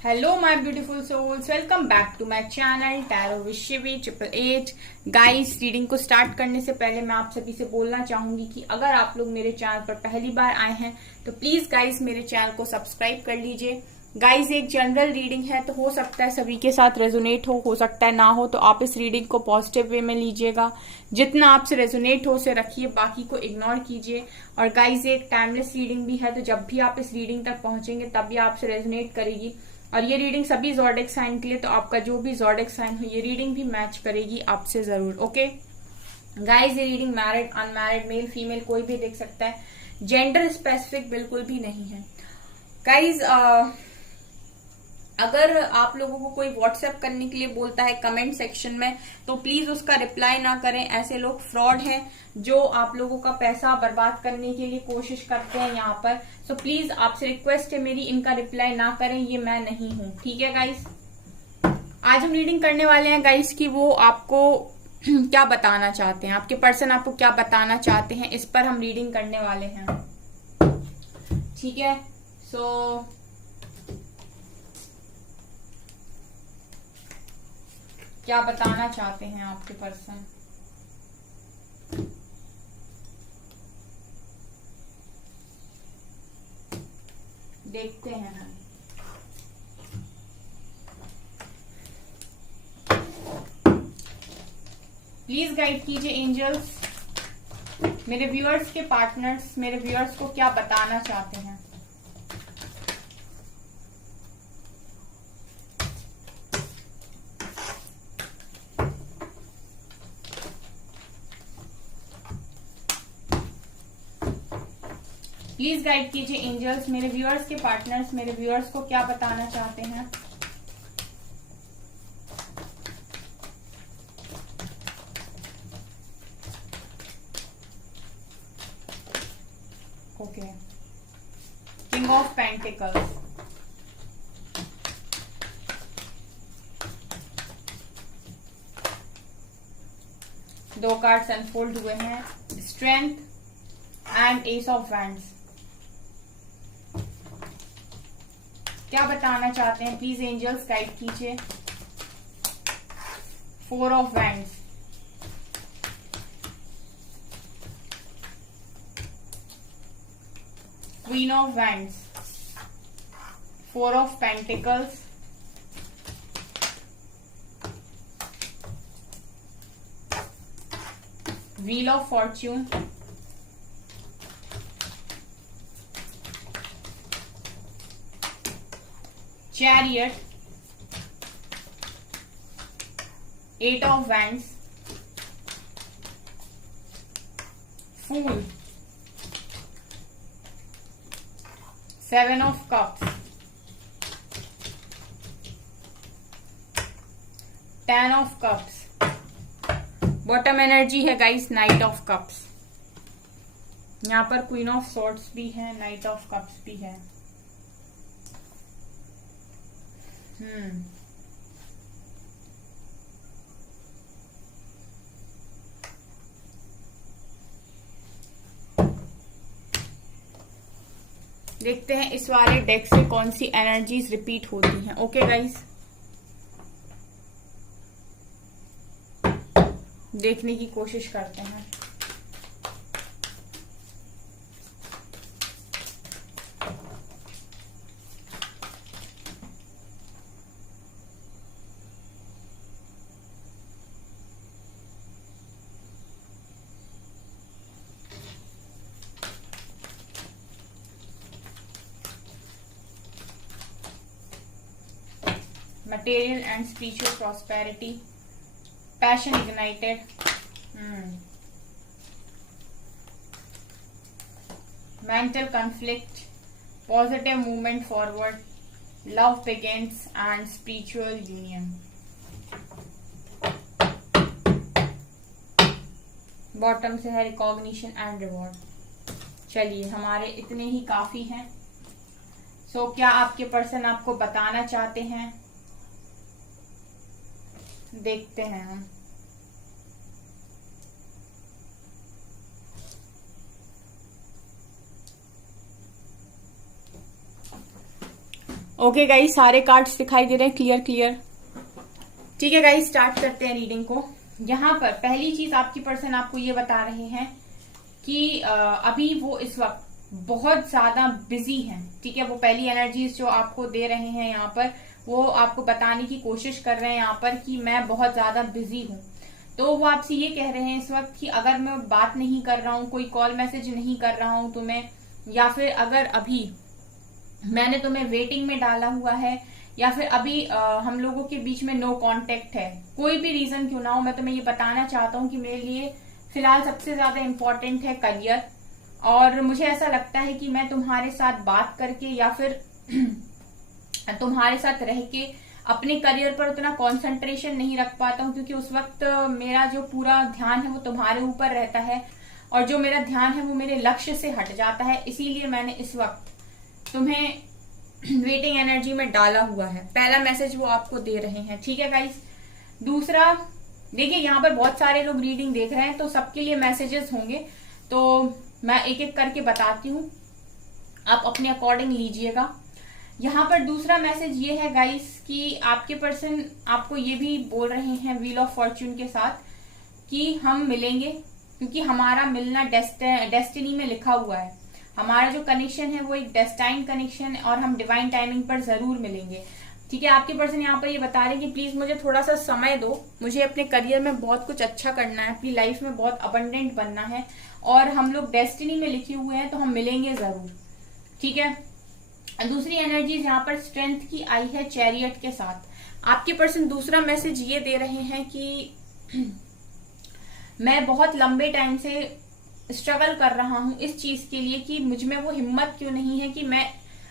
Hello my beautiful souls, welcome back to my channel tarot विशिवी 888। Guys, reading को start करने से पहले मैं आप सभी से बोलना चाहूंगी कि अगर आप लोग मेरे चैनल पर पहली बार आए हैं तो प्लीज गाइस मेरे चैनल को सब्सक्राइब कर लीजिए। गाइस, एक जनरल रीडिंग है तो हो सकता है सभी के साथ रेजोनेट हो सकता है ना हो, तो आप इस रीडिंग को पॉजिटिव वे में लीजिएगा। जितना आपसे रेजोनेट हो उसे रखिए, बाकी को इग्नोर कीजिए। और गाइस, एक टाइमलेस रीडिंग भी है, तो जब भी आप इस रीडिंग तक पहुंचेंगे तब भी आपसे रेजोनेट करेगी। और ये रीडिंग सभी ज़ोडिक साइन के लिए, तो आपका जो भी ज़ोडिक साइन हो ये रीडिंग भी मैच करेगी आपसे जरूर। ओके गाइस, ये reading married unmarried male female कोई भी देख सकता है, जेंडर स्पेसिफिक बिल्कुल भी नहीं है। गाइस, अगर आप लोगों को कोई व्हाट्सएप करने के लिए बोलता है कमेंट सेक्शन में, तो प्लीज उसका रिप्लाई ना करें। ऐसे लोग फ्रॉड हैं जो आप लोगों का पैसा बर्बाद करने के लिए कोशिश करते हैं यहाँ पर। सो प्लीज आपसे रिक्वेस्ट है मेरी, इनका रिप्लाई ना करें, ये मैं नहीं हूँ। ठीक है गाइस, आज हम रीडिंग करने वाले हैं गाइस कि वो आपको क्या बताना चाहते हैं, आपके पर्सन आपको क्या बताना चाहते हैं, इस पर हम रीडिंग करने वाले हैं। ठीक है, सो क्या बताना चाहते हैं आपके पर्सन। देखते हैं हम। प्लीज गाइड कीजिए एंजल्स, मेरे व्यूअर्स के पार्टनर्स मेरे व्यूअर्स को क्या बताना चाहते हैं। प्लीज गाइड कीजिए एंजल्स, मेरे व्यूअर्स के पार्टनर्स मेरे व्यूअर्स को क्या बताना चाहते हैं। ओके, किंग ऑफ पेंटिकल्स, दो कार्ड्स अनफोल्ड हुए हैं, strength and ace of wands. क्या बताना चाहते हैं प्लीज एंजल्स, गाइड कीजिए। Four of wands, queen of wands, four of pentacles, wheel of fortune, chariot, eight of wands, fool, seven of cups, ten of cups. Bottom energy है guys knight of cups. यहाँ पर queen of swords भी है, night of cups भी है। देखते हैं इस वाले डेक से कौन सी एनर्जीज रिपीट होती हैं। ओके गाइस, देखने की कोशिश करते हैं। Material and spiritual prosperity, passion ignited, mental conflict, positive movement forward, love begins and spiritual union. Bottom से है रिकॉग्निशन एंड रिवॉर्ड। चलिए, हमारे इतने ही काफी हैं। सो क्या आपके पर्सन आपको बताना चाहते हैं, देखते हैं हम। ओके गाइस, सारे कार्ड्स दिखाई दे रहे हैं क्लियर क्लियर। ठीक है गाइस, स्टार्ट करते हैं रीडिंग को। यहाँ पर पहली चीज आपकी पर्सन आपको ये बता रहे हैं कि अभी वो इस वक्त बहुत ज्यादा बिजी हैं। ठीक है, वो पहली एनर्जीज जो आपको दे रहे हैं यहाँ पर, वो आपको बताने की कोशिश कर रहे हैं यहाँ पर कि मैं बहुत ज्यादा बिजी हूँ। तो वो आपसे ये कह रहे हैं इस वक्त कि अगर मैं बात नहीं कर रहा हूँ, कोई कॉल मैसेज नहीं कर रहा हूँ तुम्हें, या फिर अगर अभी मैंने तुम्हें वेटिंग में डाला हुआ है, या फिर अभी हम लोगों के बीच में नो कांटेक्ट है, कोई भी रीजन क्यों ना हो, मैं तुम्हें ये बताना चाहता हूँ कि मेरे लिए फिलहाल सबसे ज्यादा इम्पोर्टेंट है करियर। और मुझे ऐसा लगता है कि मैं तुम्हारे साथ बात करके या फिर तुम्हारे साथ रह के अपने करियर पर उतना कंसंट्रेशन नहीं रख पाता हूँ, क्योंकि उस वक्त मेरा जो पूरा ध्यान है वो तुम्हारे ऊपर रहता है, और जो मेरा ध्यान है वो मेरे लक्ष्य से हट जाता है। इसीलिए मैंने इस वक्त तुम्हें वेटिंग एनर्जी में डाला हुआ है। पहला मैसेज वो आपको दे रहे हैं। ठीक है गाइस, दूसरा देखिए, यहाँ पर बहुत सारे लोग रीडिंग देख रहे हैं तो सबके लिए मैसेजेस होंगे, तो मैं एक एक करके बताती हूँ, आप अपने अकॉर्डिंग लीजिएगा। यहाँ पर दूसरा मैसेज ये है गाइस कि आपके पर्सन आपको ये भी बोल रहे हैं व्हील ऑफ फॉर्च्यून के साथ कि हम मिलेंगे, क्योंकि हमारा मिलना डेस्टिनी में लिखा हुआ है। हमारा जो कनेक्शन है वो एक डेस्टाइन कनेक्शन है और हम डिवाइन टाइमिंग पर जरूर मिलेंगे। ठीक है, आपके पर्सन यहाँ पर ये बता रहे हैं कि प्लीज मुझे थोड़ा सा समय दो, मुझे अपने करियर में बहुत कुछ अच्छा करना है, अपनी लाइफ में बहुत अबंडेंट बनना है, और हम लोग डेस्टिनी में लिखे हुए हैं तो हम मिलेंगे जरूर। ठीक है, दूसरी एनर्जीज यहाँ पर स्ट्रेंथ की आई है चैरियट के साथ। आपके पर्सन दूसरा मैसेज ये दे रहे हैं कि मैं बहुत लंबे टाइम से स्ट्रगल कर रहा हूं इस चीज के लिए कि मुझ में वो हिम्मत क्यों नहीं है कि मैं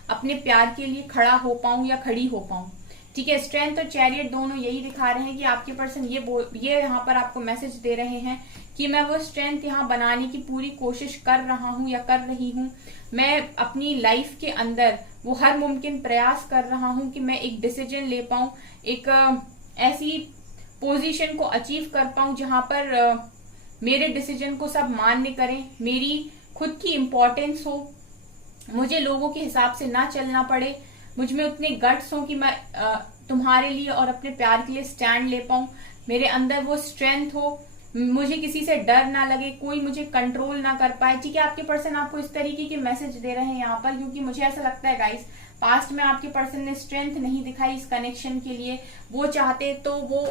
अपने प्यार के लिए खड़ा हो पाऊं या खड़ी हो पाऊं। ठीक है, स्ट्रेंथ और चैरियट दोनों यही दिखा रहे हैं कि आपके पर्सन ये यहाँ पर आपको मैसेज दे रहे हैं कि मैं वो स्ट्रेंथ यहाँ बनाने की पूरी कोशिश कर रहा हूँ या कर रही हूँ। मैं अपनी लाइफ के अंदर वो हर मुमकिन प्रयास कर रहा हूँ कि मैं एक डिसीजन ले पाऊं, एक ऐसी पोजीशन को अचीव कर पाऊं जहां पर मेरे डिसीजन को सब मान्य करें, मेरी खुद की इम्पोर्टेंस हो, मुझे लोगों के हिसाब से ना चलना पड़े, मुझ में उतने गट्स हो कि मैं तुम्हारे लिए और अपने प्यार के लिए स्टैंड ले पाऊं, मेरे अंदर वो स्ट्रेंथ हो, मुझे किसी से डर ना लगे, कोई मुझे कंट्रोल ना कर पाए। ठीक है, आपके पर्सन आपको इस तरीके के मैसेज दे रहे हैं यहाँ पर, क्योंकि मुझे ऐसा लगता है गाइस पास्ट में आपके पर्सन ने स्ट्रेंथ नहीं दिखाई इस कनेक्शन के लिए। वो चाहते तो वो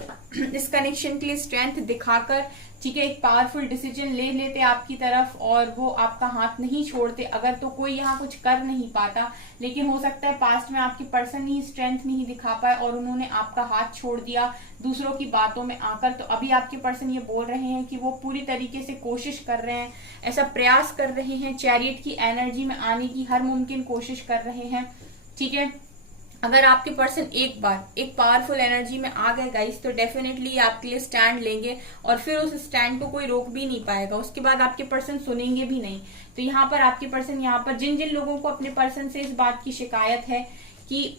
इस कनेक्शन के लिए स्ट्रेंथ दिखाकर, ठीक है, एक पावरफुल डिसीजन ले लेते आपकी तरफ और वो आपका हाथ नहीं छोड़ते, अगर तो कोई यहाँ कुछ कर नहीं पाता। लेकिन हो सकता है पास्ट में आपकी पर्सन ही स्ट्रेंथ नहीं दिखा पाए और उन्होंने आपका हाथ छोड़ दिया दूसरों की बातों में आकर। तो अभी आपके पर्सन ये बोल रहे हैं कि वो पूरी तरीके से कोशिश कर रहे हैं, ऐसा प्रयास कर रहे हैं, चैरियट की एनर्जी में आने की हर मुमकिन कोशिश कर रहे हैं। ठीक है, अगर आपके पर्सन एक बार एक पावरफुल एनर्जी में आ गए गाइस तो डेफिनेटली आपके लिए स्टैंड लेंगे और फिर उस स्टैंड को कोई रोक भी नहीं पाएगा, उसके बाद आपके पर्सन सुनेंगे भी नहीं। तो यहाँ पर आपके पर्सन यहाँ पर जिन जिन लोगों को अपने पर्सन से इस बात की शिकायत है कि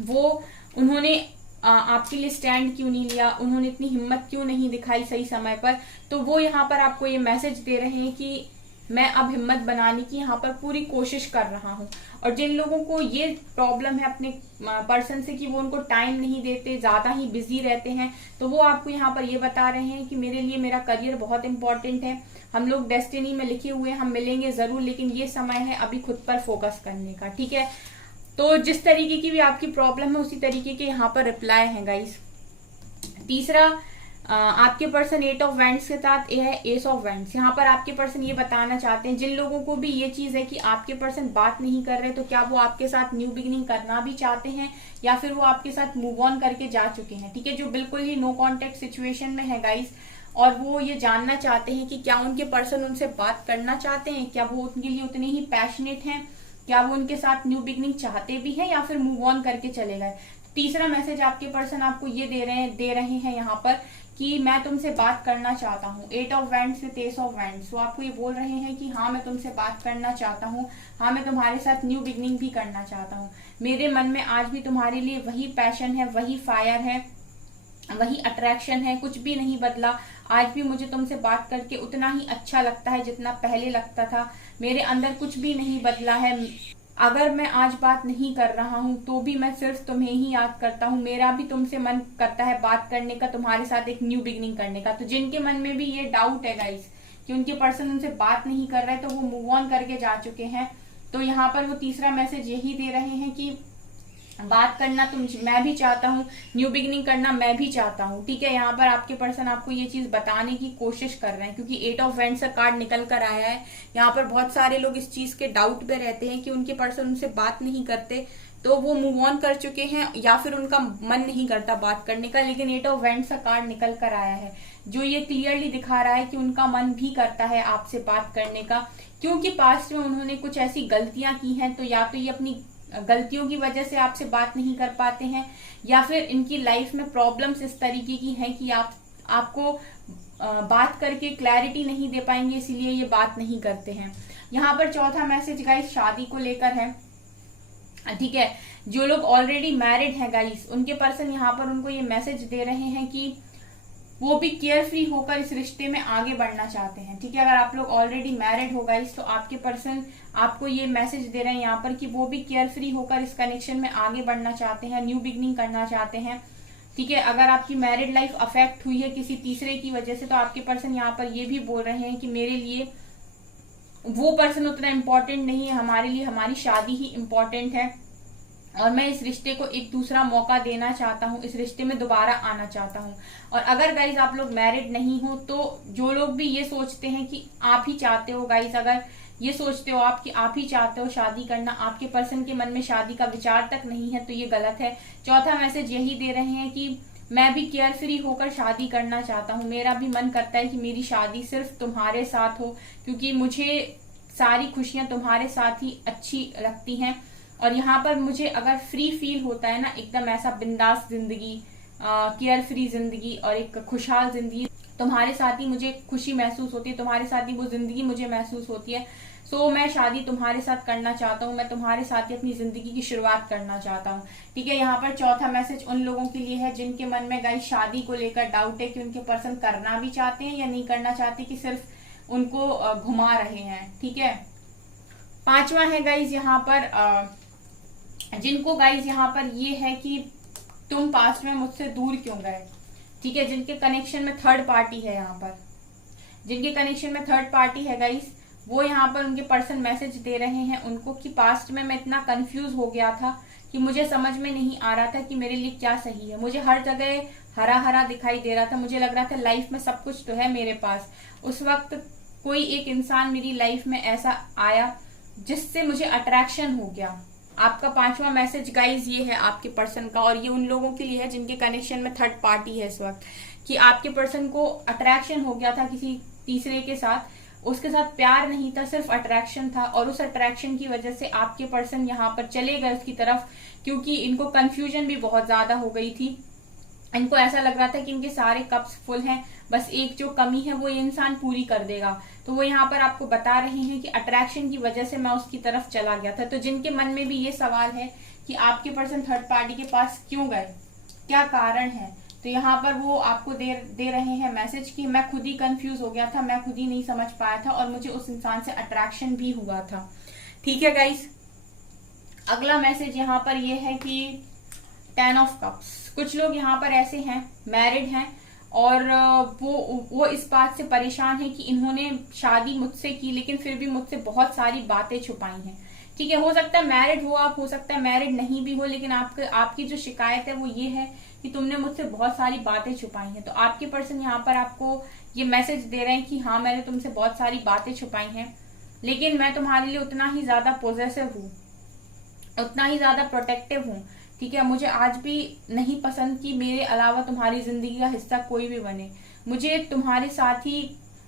वो उन्होंने आपके लिए स्टैंड क्यों नहीं लिया, उन्होंने इतनी हिम्मत क्यों नहीं दिखाई सही समय पर, तो वो यहाँ पर आपको ये मैसेज दे रहे हैं कि मैं अब हिम्मत बनाने की यहाँ पर पूरी कोशिश कर रहा हूँ। और जिन लोगों को ये प्रॉब्लम है अपने पर्सन से कि वो उनको टाइम नहीं देते, ज्यादा ही बिजी रहते हैं, तो वो आपको यहाँ पर ये बता रहे हैं कि मेरे लिए मेरा करियर बहुत इंपॉर्टेंट है, हम लोग डेस्टिनी में लिखे हुए हैं, हम मिलेंगे जरूर, लेकिन ये समय है अभी खुद पर फोकस करने का। ठीक है, तो जिस तरीके की भी आपकी प्रॉब्लम है उसी तरीके के यहाँ पर रिप्लाई है गाइस। तीसरा, आपके पर्सन 8 ऑफ वैंड्स के साथ ये है एस ऑफ वैंड्स। यहाँ पर आपके पर्सन ये बताना चाहते हैं, जिन लोगों को भी ये चीज है कि आपके पर्सन बात नहीं कर रहे, तो क्या वो आपके साथ न्यू बिगिनिंग करना भी चाहते हैं या फिर वो आपके साथ मूव ऑन करके जा चुके हैं। ठीक है, जो बिल्कुल ही नो कॉन्टेक्ट सिचुएशन में है गाइस, और वो ये जानना चाहते हैं कि क्या उनके पर्सन उनसे बात करना चाहते हैं, क्या वो उनके लिए उतने ही पैशनेट हैं, क्या वो उनके साथ न्यू बिगिनिंग चाहते भी हैं या फिर मूव ऑन करके चले गए। तीसरा मैसेज आपके पर्सन आपको ये दे रहे हैं यहाँ पर कि मैं तुमसे बात करना चाहता हूँ। 8 of wands with S of wands, वो आपको ये बोल रहे हैं कि हाँ मैं तुमसे बात करना चाहता हूँ, हाँ मैं तुम्हारे साथ न्यू बिगनिंग भी करना चाहता हूँ, मेरे मन में आज भी तुम्हारे लिए वही पैशन है, वही फायर है, वही अट्रैक्शन है, कुछ भी नहीं बदला। आज भी मुझे तुमसे बात करके उतना ही अच्छा लगता है जितना पहले लगता था, मेरे अंदर कुछ भी नहीं बदला है, अगर मैं आज बात नहीं कर रहा हूं तो भी मैं सिर्फ तुम्हें ही याद करता हूं, मेरा भी तुमसे मन करता है बात करने का, तुम्हारे साथ एक न्यू बिगनिंग करने का। तो जिनके मन में भी ये डाउट है गाइस कि उनके पर्सन उनसे बात नहीं कर रहे, तो वो मूव ऑन करके जा चुके हैं। तो यहाँ पर वो तीसरा मैसेज यही दे रहे हैं कि बात करना मैं भी चाहता हूँ, न्यू बिगिनिंग करना मैं भी चाहता हूँ। ठीक है, यहाँ पर आपके पर्सन आपको ये चीज बताने की कोशिश कर रहे हैं, क्योंकि 8 ऑफ वेंट्स का कार्ड निकल कर आया है। यहाँ पर बहुत सारे लोग इस चीज के डाउट पे रहते हैं कि उनके पर्सन उनसे बात नहीं करते, तो वो मूव ऑन कर चुके हैं या फिर उनका मन नहीं करता बात करने का। लेकिन 8 ऑफ वेंट्स का कार्ड निकल कर आया है, जो ये क्लियरली दिखा रहा है कि उनका मन भी करता है आपसे बात करने का, क्योंकि पास्ट में उन्होंने कुछ ऐसी गलतियां की हैं। तो या तो ये अपनी गलतियों की वजह से आपसे बात नहीं कर पाते हैं, या फिर इनकी लाइफ में प्रॉब्लम्स इस तरीके की हैं कि आपको बात करके क्लैरिटी नहीं दे पाएंगे, इसीलिए ये बात नहीं करते हैं। यहाँ पर चौथा मैसेज गाइस शादी को लेकर है। ठीक है, जो लोग ऑलरेडी मैरिड हैं गाइस, उनके पर्सन यहाँ पर उनको ये मैसेज दे रहे हैं कि वो भी केयर फ्री होकर इस रिश्ते में आगे बढ़ना चाहते हैं। ठीक है, अगर आप लोग ऑलरेडी मैरिड हो गाइस, तो आपके पर्सन आपको ये मैसेज दे रहे हैं यहाँ पर कि वो भी केयर फ्री होकर इस कनेक्शन में आगे बढ़ना चाहते हैं, न्यू बिगनिंग करना चाहते हैं। ठीक है, अगर आपकी मैरिड लाइफ अफेक्ट हुई है किसी तीसरे की वजह से, तो आपके पर्सन यहाँ पर ये भी बोल रहे हैं कि मेरे लिए वो पर्सन उतना इम्पोर्टेंट नहीं है, हमारे लिए हमारी शादी ही इम्पोर्टेंट है, और मैं इस रिश्ते को एक दूसरा मौका देना चाहता हूँ, इस रिश्ते में दोबारा आना चाहता हूँ। और अगर गाइज आप लोग मैरिड नहीं हो, तो जो लोग भी ये सोचते हैं कि आप ही चाहते हो गाइज, अगर ये सोचते हो आप कि आप ही चाहते हो शादी करना, आपके पर्सन के मन में शादी का विचार तक नहीं है, तो ये गलत है। चौथा मैसेज यही दे रहे हैं कि मैं भी केयर फ्री होकर शादी करना चाहता हूँ, मेरा भी मन करता है कि मेरी शादी सिर्फ तुम्हारे साथ हो, क्योंकि मुझे सारी खुशियां तुम्हारे साथ ही अच्छी लगती हैं। और यहाँ पर मुझे अगर फ्री फील होता है ना, एकदम ऐसा बिंदास जिंदगी, केयर फ्री जिंदगी और एक खुशहाल जिंदगी, तुम्हारे साथ ही मुझे खुशी महसूस होती है, तुम्हारे साथ ही वो जिंदगी मुझे महसूस होती है। सो मैं शादी तुम्हारे साथ करना चाहता हूँ, मैं तुम्हारे साथ ही अपनी जिंदगी की शुरुआत करना चाहता हूँ। ठीक है, यहाँ पर चौथा मैसेज उन लोगों के लिए है जिनके मन में गाइस शादी को लेकर डाउट है कि उनके पर्सन करना भी चाहते हैं या नहीं करना चाहते, कि सिर्फ उनको घुमा रहे हैं। ठीक है, पांचवा है गाइस यहाँ पर जिनको गाइज यहाँ पर ये है कि तुम पास्ट में मुझसे दूर क्यों गए। ठीक है, जिनके कनेक्शन में थर्ड पार्टी है, यहाँ पर जिनके कनेक्शन में थर्ड पार्टी है गाइज, वो यहाँ पर उनके पर्सन मैसेज दे रहे हैं उनको कि पास्ट में मैं इतना कंफ्यूज हो गया था कि मुझे समझ में नहीं आ रहा था कि मेरे लिए क्या सही है। मुझे हर जगह हरा हरा दिखाई दे रहा था, मुझे लग रहा था लाइफ में सब कुछ तो है मेरे पास। उस वक्त कोई एक इंसान मेरी लाइफ में ऐसा आया जिससे मुझे अट्रैक्शन हो गया। आपका पांचवा मैसेज गाइज ये है आपके पर्सन का, और ये उन लोगों के लिए है जिनके कनेक्शन में थर्ड पार्टी है इस वक्त, कि आपके पर्सन को अट्रैक्शन हो गया था किसी तीसरे के साथ, उसके साथ प्यार नहीं था, सिर्फ अट्रैक्शन था, और उस अट्रैक्शन की वजह से आपके पर्सन यहाँ पर चले गए उसकी तरफ, क्योंकि इनको कंफ्यूजन भी बहुत ज्यादा हो गई थी। इनको ऐसा लग रहा था कि इनके सारे कप्स फुल हैं, बस एक जो कमी है वो ये इंसान पूरी कर देगा। तो वो यहाँ पर आपको बता रहे हैं कि अट्रैक्शन की वजह से मैं उसकी तरफ चला गया था। तो जिनके मन में भी ये सवाल है कि आपके पर्सन थर्ड पार्टी के पास क्यों गए, क्या कारण है, तो यहाँ पर वो आपको दे रहे हैं मैसेज कि मैं खुद ही कंफ्यूज हो गया था, मैं खुद ही नहीं समझ पाया था, और मुझे उस इंसान से अट्रैक्शन भी हुआ था। ठीक है गाइस, अगला मैसेज यहाँ पर ये है कि 10 ऑफ कप्स। कुछ लोग यहाँ पर ऐसे हैं, मैरिड हैं, और वो इस बात से परेशान है कि इन्होंने शादी मुझसे की लेकिन फिर भी मुझसे बहुत सारी बातें छुपाई हैं। ठीक है, हो सकता है मैरिड हो आप, हो सकता है मैरिड नहीं भी हो, लेकिन आपकी जो शिकायत है वो ये है कि तुमने मुझसे बहुत सारी बातें छुपाई हैं। तो आपके पर्सन यहाँ पर आपको ये मैसेज दे रहे हैं कि हाँ, मैंने तुमसे बहुत सारी बातें छुपाई हैं, लेकिन मैं तुम्हारे लिए उतना ही ज्यादा पॉजिटिव हूँ, उतना ही ज्यादा प्रोटेक्टिव हूँ। ठीक है, मुझे आज भी नहीं पसंद कि मेरे अलावा तुम्हारी जिंदगी का हिस्सा कोई भी बने। मुझे तुम्हारे साथ ही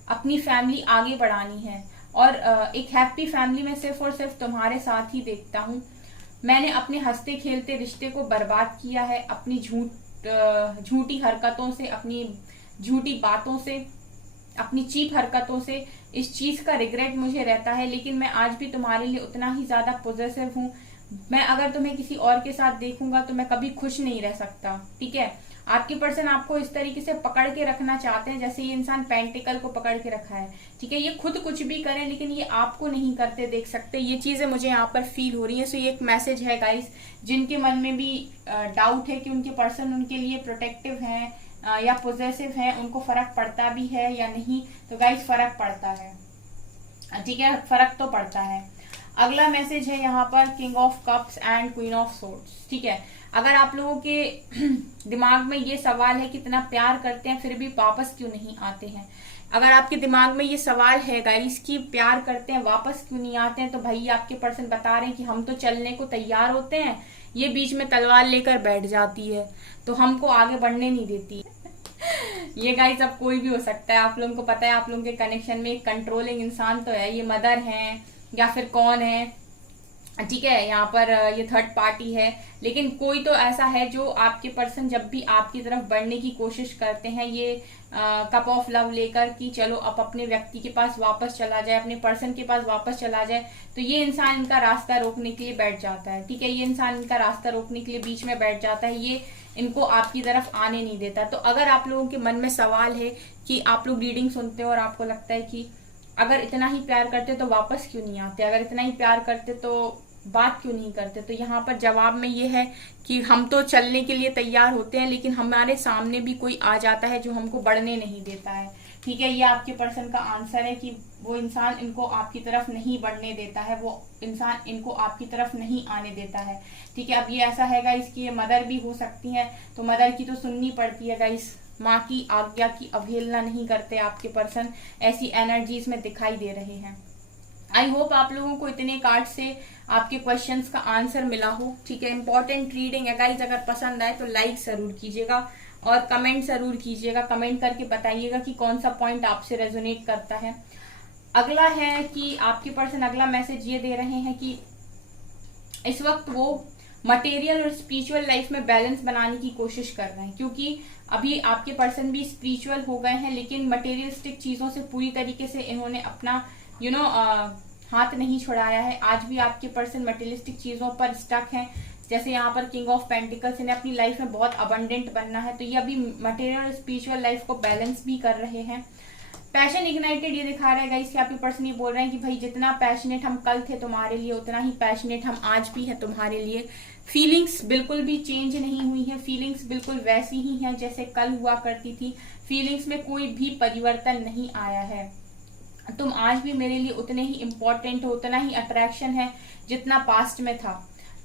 अपनी फैमिली आगे बढ़ानी है, और एक हैप्पी फैमिली में सिर्फ और सिर्फ तुम्हारे साथ ही देखता हूँ। मैंने अपने हंसते खेलते रिश्ते को बर्बाद किया है अपनी झूठी हरकतों से, अपनी झूठी बातों से, अपनी चीप हरकतों से। इस चीज का रिग्रेट मुझे रहता है, लेकिन मैं आज भी तुम्हारे लिए उतना ही ज्यादा पॉजिटिव हूँ। मैं अगर तुम्हें किसी और के साथ देखूंगा तो मैं कभी खुश नहीं रह सकता। ठीक है, आपके पर्सन आपको इस तरीके से पकड़ के रखना चाहते हैं जैसे ये इंसान पेंटिकल को पकड़ के रखा है। ठीक है, ये खुद कुछ भी करें लेकिन ये आपको नहीं करते देख सकते, ये चीजें मुझे यहाँ पर फील हो रही है। सो ये एक मैसेज है गाइस, जिनके मन में भी डाउट है कि उनके पर्सन उनके लिए प्रोटेक्टिव है या पोजेसिव है, उनको फर्क पड़ता भी है या नहीं, तो गाइस फर्क पड़ता है। ठीक है, फर्क तो पड़ता है। अगला मैसेज है यहाँ पर king of cups and queen of swords. ठीक है, अगर आप लोगों के दिमाग में ये सवाल है कि इतना प्यार करते हैं फिर भी वापस क्यों नहीं आते हैं, अगर आपके दिमाग में ये सवाल है गाइस कि प्यार करते हैं वापस क्यों नहीं आते हैं, तो भाई आपके पर्सन बता रहे हैं कि हम तो चलने को तैयार होते हैं, ये बीच में तलवार लेकर बैठ जाती है तो हमको आगे बढ़ने नहीं देती। ये गाइस अब कोई भी हो सकता है, आप लोगों को पता है आप लोगों के कनेक्शन में एक कंट्रोलिंग इंसान तो है, ये मदर है या फिर कौन है। ठीक है, यहाँ पर ये थर्ड पार्टी है, लेकिन कोई तो ऐसा है जो आपके पर्सन जब भी आपकी तरफ बढ़ने की कोशिश करते हैं ये कप ऑफ लव लेकर कि चलो अब अपने व्यक्ति के पास वापस चला जाए, अपने पर्सन के पास वापस चला जाए, तो ये इंसान इनका रास्ता रोकने के लिए बैठ जाता है। ठीक है, ये इंसान इनका रास्ता रोकने के लिए बीच में बैठ जाता है, ये इनको आपकी तरफ आने नहीं देता। तो अगर आप लोगों के मन में सवाल है कि आप लोग रीडिंग सुनते हो और आपको लगता है कि अगर इतना ही प्यार करते तो वापस क्यों नहीं आते, अगर इतना ही प्यार करते तो बात क्यों नहीं करते, तो यहाँ पर जवाब में ये है कि हम तो चलने के लिए तैयार होते हैं लेकिन हमारे सामने भी कोई आ जाता है जो हमको बढ़ने नहीं देता है। ठीक है, ये आपके पर्सन का आंसर है कि वो इंसान इनको आपकी तरफ नहीं बढ़ने देता है, वो इंसान इनको आपकी तरफ नहीं आने देता है। ठीक है, अब ये ऐसा है गाइस कि ये मदर भी हो सकती है, तो मदर की तो सुननी पड़ती है गाइस, माँ की आज्ञा की अवहेलना नहीं करते आपके पर्सन, ऐसी एनर्जीज में दिखाई दे रहे हैं। आई होप आप लोगों को इतने कार्ड से आपके क्वेश्चंस का आंसर मिला हो। ठीक है, इंपॉर्टेंट रीडिंग है गाइज, अगर पसंद आए तो लाइक जरूर कीजिएगा और कमेंट जरूर कीजिएगा, कमेंट करके बताइएगा कि कौन सा पॉइंट आपसे रेजोनेट करता है। अगला है कि आपके पर्सन अगला मैसेज ये दे रहे हैं कि इस वक्त वो मटेरियल और स्पिरिचुअल लाइफ में बैलेंस बनाने की कोशिश कर रहे हैं, क्योंकि अभी आपके पर्सन भी स्पिरिचुअल हो गए हैं लेकिन मटेरियलिस्टिक चीजों से पूरी तरीके से इन्होंने अपना हाथ नहीं छुड़ाया है। आज भी आपके पर्सन मटेरियलिस्टिक चीजों पर स्टक हैं, जैसे यहाँ पर किंग ऑफ पेंटिकल्स, इन्हें अपनी लाइफ में बहुत अबंडेंट बनना है, तो ये अभी मटेरियल और स्पिरिचुअल लाइफ को बैलेंस भी कर रहे हैं। पैशन इग्नाइटेड ये दिखा रहा है गाइस कि आपके पर्सन ये बोल रहे हैं कि भाई जितना पैशनेट हम कल थे तुम्हारे लिए उतना ही पैशनेट हम आज भी है तुम्हारे लिए। फीलिंग्स बिल्कुल भी चेंज नहीं हुई है, फीलिंग्स बिल्कुल वैसी ही हैं जैसे कल हुआ करती थी, फीलिंग्स में कोई भी परिवर्तन नहीं आया है। तुम आज भी मेरे लिए उतने ही इम्पोर्टेंट हो, उतना ही अट्रैक्शन है जितना पास्ट में था।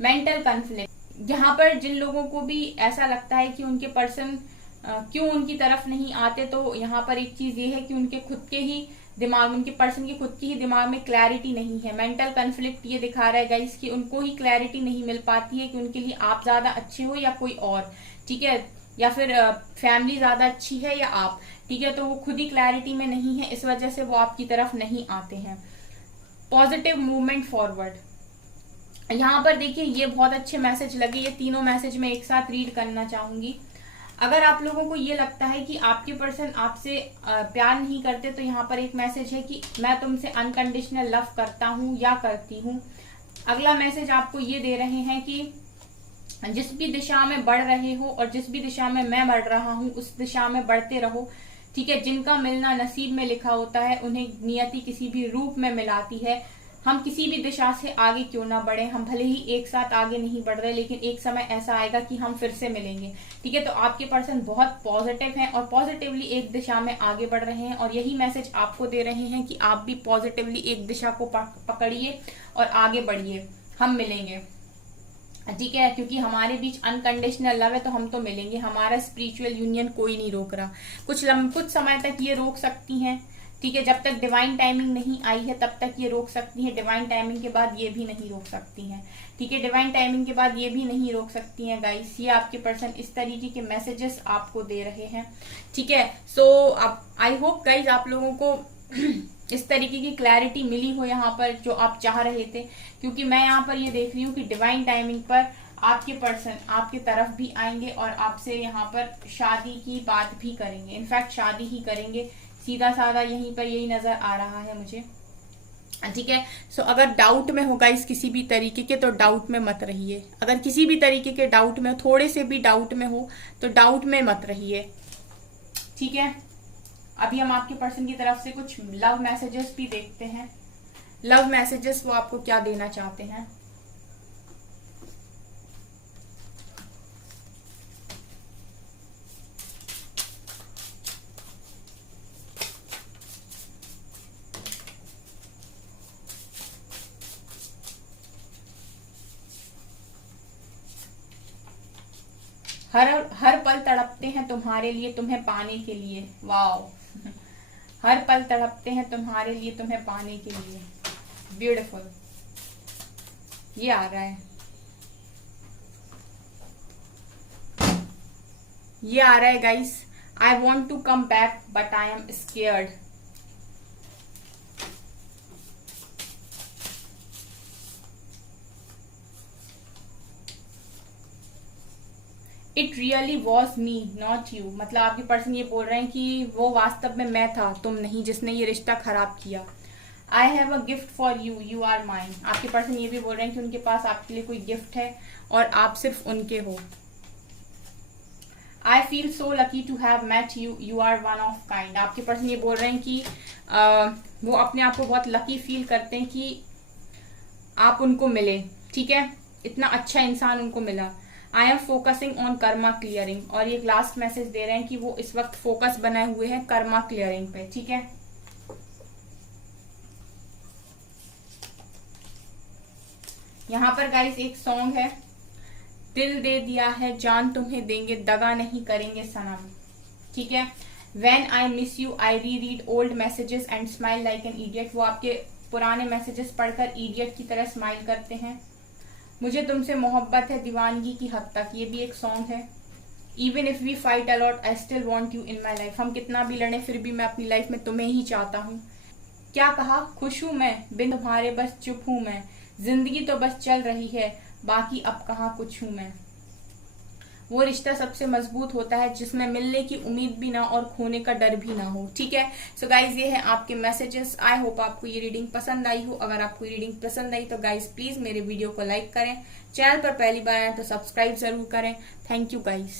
मेंटल कॉन्फ्लिक्ट, यहाँ पर जिन लोगों को भी ऐसा लगता है कि उनके पर्सन क्यों उनकी तरफ नहीं आते, तो यहाँ पर एक चीज ये है कि उनके खुद के ही दिमाग, उनके पर्सन की खुद की ही दिमाग में क्लैरिटी नहीं है। मेंटल कॉन्फ्लिक्ट ये दिखा रहा है गाइस कि उनको ही क्लैरिटी नहीं मिल पाती है कि उनके लिए आप ज्यादा अच्छे हो या कोई और। ठीक है, या फिर फैमिली ज्यादा अच्छी है या आप। ठीक है, तो वो खुद ही क्लैरिटी में नहीं है, इस वजह से वो आपकी तरफ नहीं आते हैं। पॉजिटिव मूवमेंट फॉरवर्ड, यहाँ पर देखिए ये बहुत अच्छे मैसेज लगे, ये तीनों मैसेज मैं एक साथ रीड करना चाहूंगी। अगर आप लोगों को ये लगता है कि आपके पर्सन आपसे प्यार नहीं करते, तो यहाँ पर एक मैसेज है कि मैं तुमसे अनकंडीशनल लव करता हूँ या करती हूँ। अगला मैसेज आपको ये दे रहे हैं कि जिस भी दिशा में बढ़ रहे हो और जिस भी दिशा में मैं बढ़ रहा हूँ उस दिशा में बढ़ते रहो। ठीक है, जिनका मिलना नसीब में लिखा होता है उन्हें नियति किसी भी रूप में मिलाती है। हम किसी भी दिशा से आगे क्यों ना बढ़े, हम भले ही एक साथ आगे नहीं बढ़ रहे लेकिन एक समय ऐसा आएगा कि हम फिर से मिलेंगे। ठीक है, तो आपके पर्सन बहुत पॉजिटिव हैं और पॉजिटिवली एक दिशा में आगे बढ़ रहे हैं, और यही मैसेज आपको दे रहे हैं कि आप भी पॉजिटिवली एक दिशा को पकड़िए और आगे बढ़िए, हम मिलेंगे। ठीक है, क्योंकि हमारे बीच अनकंडीशनल लव है तो हम तो मिलेंगे, हमारा स्पिरिचुअल यूनियन कोई नहीं रोक रहा। कुछ समय तक ये रोक सकती हैं। ठीक है, जब तक डिवाइन टाइमिंग नहीं आई है तब तक ये रोक सकती हैं, डिवाइन टाइमिंग के बाद ये भी नहीं रोक सकती हैं। ठीक है, डिवाइन टाइमिंग के बाद ये भी नहीं रोक सकती हैं गाइस। ये आपके पर्सन इस तरीके के मैसेजेस आपको दे रहे हैं। ठीक है, सो आई होप गाइस आप लोगों को इस तरीके की क्लैरिटी मिली हो यहाँ पर जो आप चाह रहे थे, क्योंकि मैं यहाँ पर ये देख रही हूँ कि डिवाइन टाइमिंग पर आपके पर्सन आपके तरफ भी आएंगे और आपसे यहाँ पर शादी की बात भी करेंगे, इनफैक्ट शादी ही करेंगे, सीधा साधा यहीं पर यही नजर आ रहा है मुझे। ठीक है। सो अगर डाउट में हो गाइस किसी भी तरीके के, तो डाउट में मत रहिए। अगर किसी भी तरीके के डाउट में, थोड़े से भी डाउट में हो, तो डाउट में मत रहिए, ठीक है। अभी हम आपके पर्सन की तरफ से कुछ लव मैसेजेस भी देखते हैं। लव मैसेजेस वो आपको क्या देना चाहते हैं। हर पल तड़पते हैं तुम्हारे लिए, तुम्हें पाने के लिए। वाओ हर पल तड़पते हैं तुम्हारे लिए, तुम्हें पाने के लिए। ब्यूटीफुल। ये आ रहा है, ये आ रहा है guys. I want to come back but I am scared. It really was me not you. मतलब आपके पर्सन ये बोल रहे हैं कि वो वास्तव में मैं था, तुम नहीं, जिसने ये रिश्ता खराब किया। I have a gift for you, you are mine. आपके पर्सन ये भी बोल रहे हैं कि उनके पास आपके लिए कोई गिफ्ट है और आप सिर्फ उनके हो। I feel so lucky to have met you, you are one of kind. आपके पर्सन ये बोल रहे हैं कि वो अपने आप को बहुत लकी फील करते हैं कि आप उनको मिले, ठीक है। इतना अच्छा इंसान उनको मिला। I am focusing on Karma clearing. और ये लास्ट मैसेज दे रहे हैं कि वो इस वक्त फोकस बनाए हुए हैं कर्मा क्लियरिंग पे, ठीक है। यहाँ पर गाइस एक सॉन्ग है, दिल दे दिया है जान तुम्हें देंगे, दगा नहीं करेंगे सनम, ठीक है। व्हेन आई मिस यू आई री read old messages and smile like an idiot. वो आपके पुराने मैसेजेस पढ़कर इडियट की तरह स्माइल करते हैं। मुझे तुमसे मोहब्बत है दीवानगी की हद तक। ये भी एक सॉन्ग है। Even if we fight a lot I still want you in my life. हम कितना भी लड़े फिर भी मैं अपनी लाइफ में तुम्हें ही चाहता हूँ। क्या कहा, खुश हूं मैं बिन तुम्हारे, बस चुप हूं मैं, जिंदगी तो बस चल रही है, बाकी अब कहाँ कुछ हूं मैं। वो रिश्ता सबसे मजबूत होता है जिसमें मिलने की उम्मीद भी ना और खोने का डर भी ना हो, ठीक है। सो गाइज ये है आपके मैसेजेस। आई होप आपको ये रीडिंग पसंद आई हो। अगर आपको ये रीडिंग पसंद आई तो गाइज प्लीज मेरे वीडियो को लाइक करें, चैनल पर पहली बार आए तो सब्सक्राइब जरूर करें। Thank you guys.